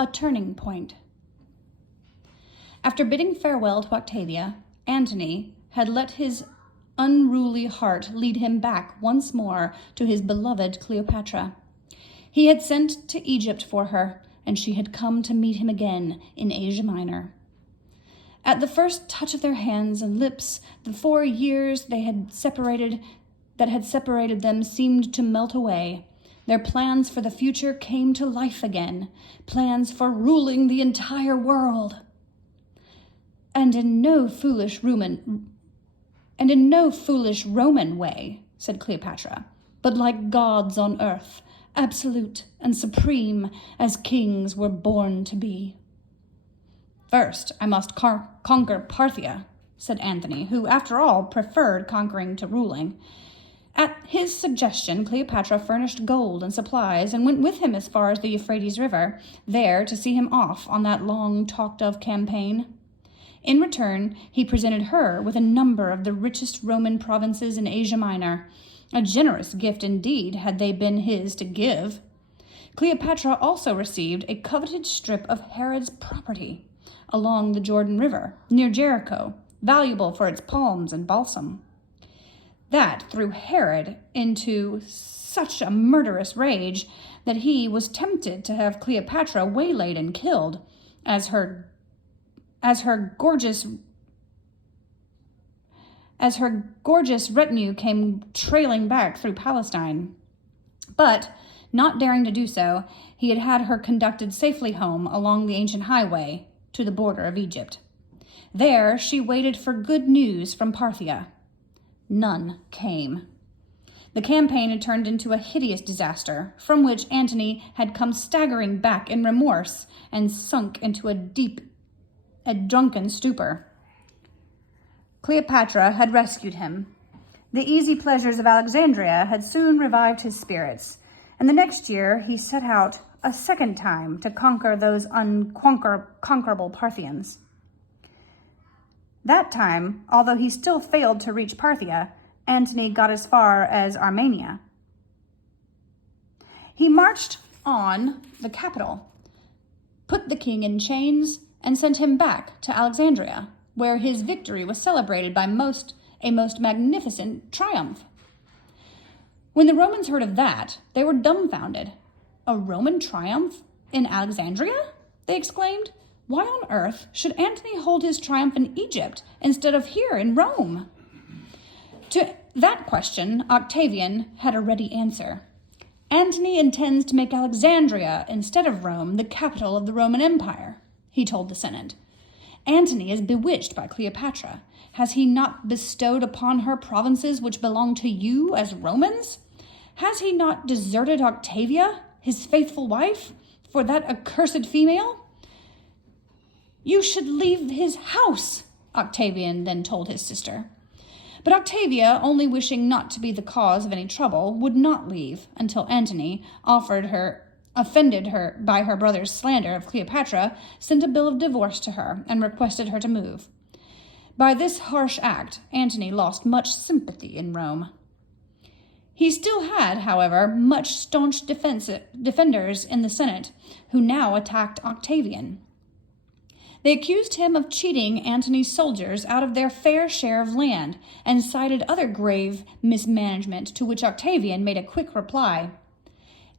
A turning point. After bidding farewell to Octavia, Antony had let his unruly heart lead him back once more to his beloved Cleopatra. He had sent to Egypt for her, and she had come to meet him again in Asia Minor. At the first touch of their hands and lips, the 4 years that had separated them seemed to melt away. Their plans for the future came to life again, plans for ruling the entire world. And in no foolish Roman way, said Cleopatra, but like gods on earth, absolute and supreme as kings were born to be. First, I must conquer Parthia, said Antony, who, after all, preferred conquering to ruling. At his suggestion, Cleopatra furnished gold and supplies and went with him as far as the Euphrates River, there to see him off on that long-talked-of campaign. In return, he presented her with a number of the richest Roman provinces in Asia Minor. A generous gift indeed had they been his to give. Cleopatra also received a coveted strip of Herod's property along the Jordan River, near Jericho, valuable for its palms and balsam. That threw Herod into such a murderous rage that he was tempted to have Cleopatra waylaid and killed, as her gorgeous retinue came trailing back through Palestine. But, not daring to do so, he had her conducted safely home along the ancient highway to the border of Egypt. There she waited for good news from Parthia. None came. The campaign had turned into a hideous disaster, from which Antony had come staggering back in remorse and sunk into a drunken stupor. Cleopatra had rescued him. The easy pleasures of Alexandria had soon revived his spirits, and the next year he set out a second time to conquer those unconquerable Parthians. That time, although he still failed to reach Parthia, Antony got as far as Armenia. He marched on the capital, put the king in chains, and sent him back to Alexandria, where his victory was celebrated by a most magnificent triumph. When the Romans heard of that, they were dumbfounded. A Roman triumph in Alexandria? They exclaimed. Why on earth should Antony hold his triumph in Egypt instead of here in Rome? To that question, Octavian had a ready answer. Antony intends to make Alexandria, instead of Rome, the capital of the Roman Empire, he told the Senate. Antony is bewitched by Cleopatra. Has he not bestowed upon her provinces which belong to you as Romans? Has he not deserted Octavia, his faithful wife, for that accursed female? You should leave his house, Octavian then told his sister. But Octavia, only wishing not to be the cause of any trouble, would not leave until Antony, offended her by her brother's slander of Cleopatra, sent a bill of divorce to her and requested her to move. By this harsh act, Antony lost much sympathy in Rome. He still had, however, much staunch defenders in the Senate, who now attacked Octavian. They accused him of cheating Antony's soldiers out of their fair share of land and cited other grave mismanagement, to which Octavian made a quick reply.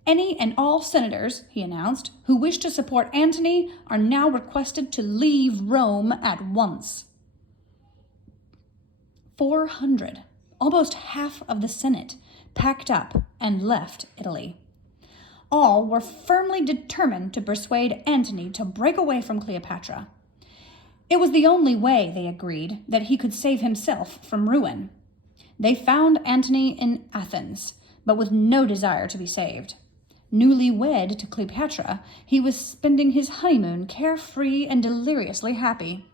Any and all senators, he announced, who wish to support Antony are now requested to leave Rome at once. 400, almost half of the Senate, packed up and left Italy. All were firmly determined to persuade Antony to break away from Cleopatra. It was the only way, they agreed, that he could save himself from ruin. They found Antony in Athens, but with no desire to be saved. Newly wed to Cleopatra, he was spending his honeymoon carefree and deliriously happy.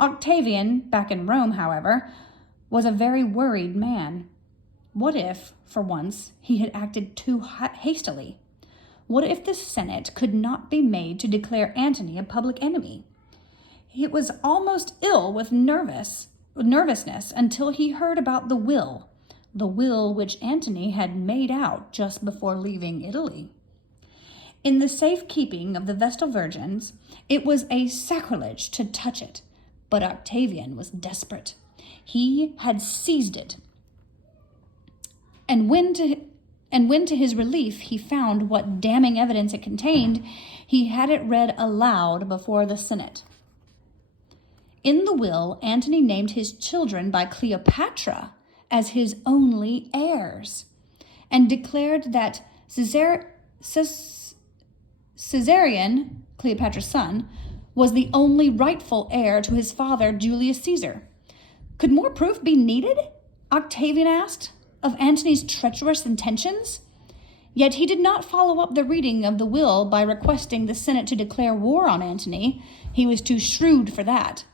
Octavian, back in Rome, however, was a very worried man. What if, for once, he had acted too hastily? What if the Senate could not be made to declare Antony a public enemy? He was almost ill with nervousness until he heard about the will which Antony had made out just before leaving Italy. In the safekeeping of the Vestal Virgins, it was a sacrilege to touch it, but Octavian was desperate. He had seized it, and when to his relief he found what damning evidence it contained, he had it read aloud before the Senate. In the will, Antony named his children by Cleopatra as his only heirs, and declared that Caesarion, Cleopatra's son, was the only rightful heir to his father, Julius Caesar. Could more proof be needed? Octavian asked, of Antony's treacherous intentions. Yet he did not follow up the reading of the will by requesting the Senate to declare war on Antony. He was too shrewd for that.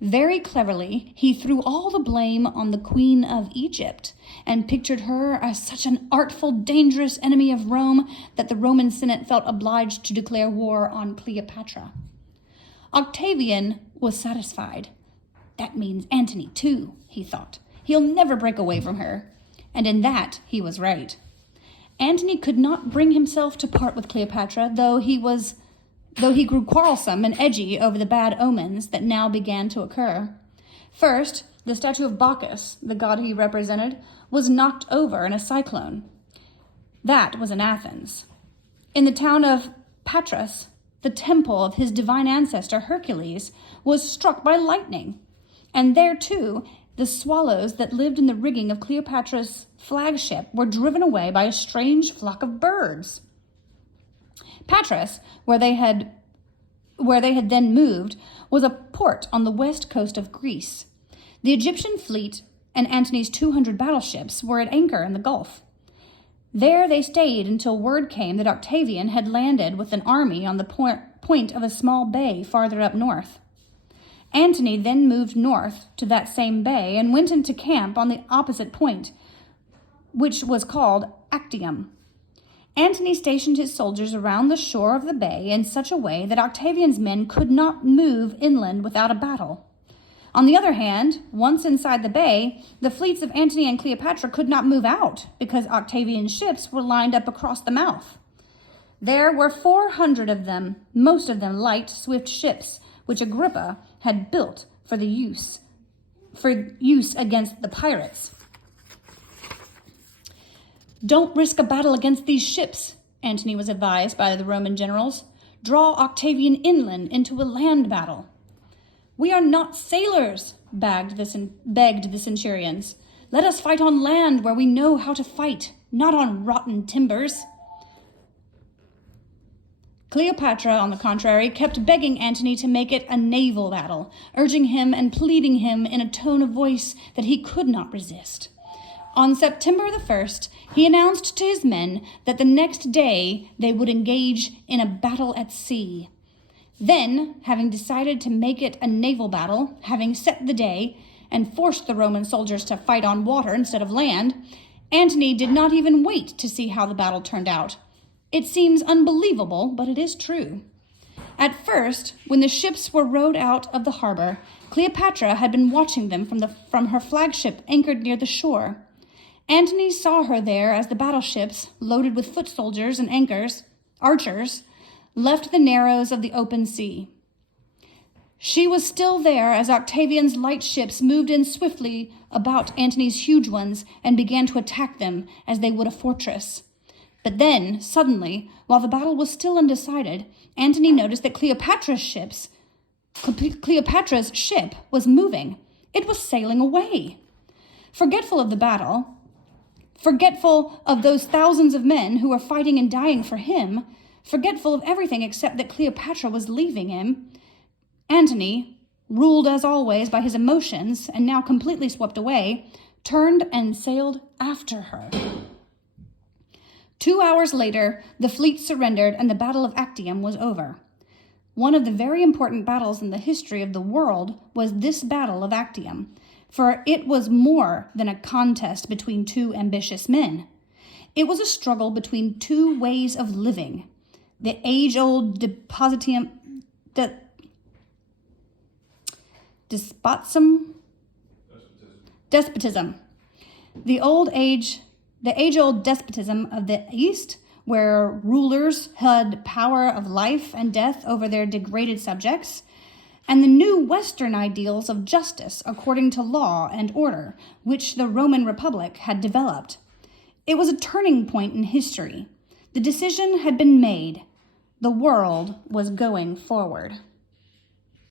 Very cleverly, he threw all the blame on the Queen of Egypt and pictured her as such an artful, dangerous enemy of Rome that the Roman Senate felt obliged to declare war on Cleopatra. Octavian was satisfied. That means Antony, too, he thought. He'll never break away from her. And in that, he was right. Antony could not bring himself to part with Cleopatra, though he grew quarrelsome and edgy over the bad omens that now began to occur. First, the statue of Bacchus, the god he represented, was knocked over in a cyclone. That was in Athens. In the town of Patras, the temple of his divine ancestor Hercules was struck by lightning. And there, too, the swallows that lived in the rigging of Cleopatra's flagship were driven away by a strange flock of birds. Patras, where they had then moved, was a port on the west coast of Greece. The Egyptian fleet and Antony's 200 battleships were at anchor in the Gulf. There they stayed until word came that Octavian had landed with an army on the point of a small bay farther up north. Antony then moved north to that same bay and went into camp on the opposite point, which was called Actium. Antony stationed his soldiers around the shore of the bay in such a way that Octavian's men could not move inland without a battle. On the other hand, once inside the bay, the fleets of Antony and Cleopatra could not move out because Octavian's ships were lined up across the mouth. There were 400 of them, most of them light, swift ships, which Agrippa had built for use against the pirates. Don't risk a battle against these ships, Antony was advised by the Roman generals. Draw Octavian inland into a land battle. We are not sailors, begged the centurions. Let us fight on land where we know how to fight, not on rotten timbers. Cleopatra, on the contrary, kept begging Antony to make it a naval battle, urging him and pleading him in a tone of voice that he could not resist. On September the 1st, he announced to his men that the next day they would engage in a battle at sea. Then, having decided to make it a naval battle, having set the day, and forced the Roman soldiers to fight on water instead of land, Antony did not even wait to see how the battle turned out. It seems unbelievable, but it is true. At first, when the ships were rowed out of the harbor, Cleopatra had been watching them from her flagship anchored near the shore. Antony saw her there as the battleships, loaded with foot soldiers and archers, left the narrows of the open sea. She was still there as Octavian's light ships moved in swiftly about Antony's huge ones and began to attack them as they would a fortress. But then, suddenly, while the battle was still undecided, Antony noticed that Cleopatra's ship was moving. It was sailing away. Forgetful of the battle, forgetful of those thousands of men who were fighting and dying for him, forgetful of everything except that Cleopatra was leaving him, Antony, ruled as always by his emotions and now completely swept away, turned and sailed after her. 2 hours later, the fleet surrendered and the Battle of Actium was over. One of the very important battles in the history of the world was this Battle of Actium, for it was more than a contest between two ambitious men. It was a struggle between two ways of living. The age-old despotism. The age-old despotism of the East where rulers had power of life and death over their degraded subjects, and the new Western ideals of justice according to law and order, which the Roman Republic had developed. It was a turning point in history. The decision had been made. The world was going forward.